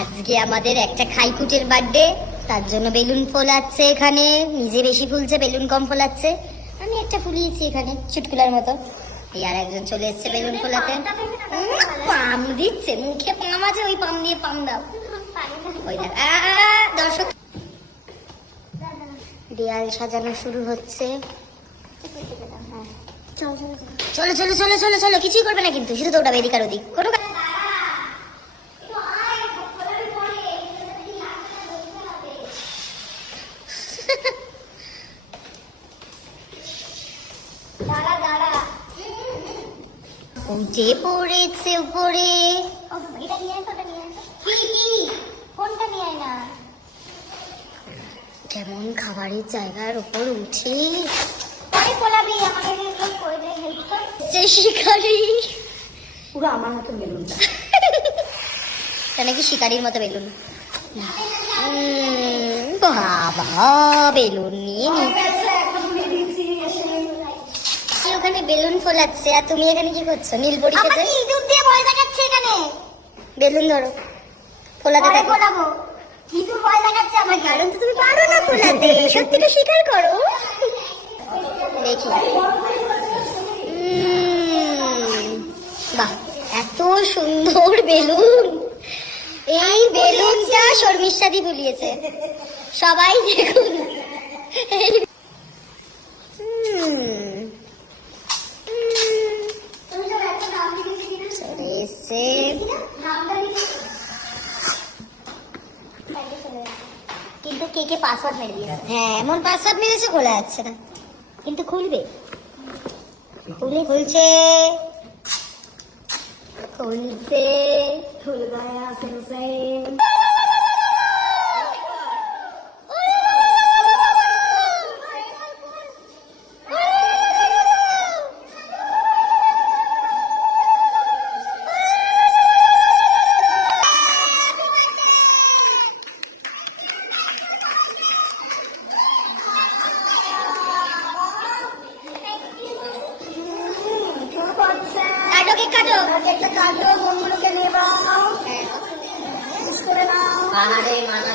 আজকে আমাদের একটা খাইকুটের বার্থডে, তার জন্য বেলুন ফোলাচ্ছে এখানে। নিজে বেশি ফুলছে, বেলুন কম ফোলাচ্ছে। আমি একটা ফুলিয়েছি এখানে চুটকুলার মতো। এই আর একজন চলে এসছে বেলুন ফোলাতে। পাম দিচ্ছে, মুখে পাম আছে, ওই পাম দিয়ে পাম দাও। ওই দেখ, দর্শক দেয়াল সাজানো শুরু হচ্ছে। চলো চলো চলো চলো চলো, কিছুই করবে না কিন্তু, শুধু দৌড়াবে এদিক আর ওদিক। কোনো উঠে পড়েছে উপরে। কেমন খাবারের জায়গার উপর উঠে শিকারি, পুরো আমার মতো বেলুনটা। এটা নাকি শিকারির মতো বেলুন। বাবা, বেলুন নিয়ে ওখানে বেলুন ফোলাচ্ছে, আর তুমি এখানে কি করছো? নীল বড়ি খেতে ইঁদুর দিয়ে ভয় দেখাচ্ছে এখানে। বেলুন ধরো, ফোলাতে থাকো। ফোলাবো, ইঁদুর ভয় দেখাচ্ছে আমাকে। কারণ তো তুমি পারো না ফোলাতে, সত্যিটা স্বীকার করো। দেখি, বাহ, এত সুন্দর বেলুন। এই বেলুনটা শর্মিষ্ঠা দি ফুলিয়েছে, সবাই দেখুন। কিন্তু কে কে পাসওয়ার্ড মেরে দিয়েছে? হ্যাঁ, এমন পাসওয়ার্ড মেরেছে খোলা যাচ্ছে না, কিন্তু খুলবে। খুলছে খুলছে খুল গায়া খুলছে। কাটো, বন্ধুকে নেবা, আরে মানা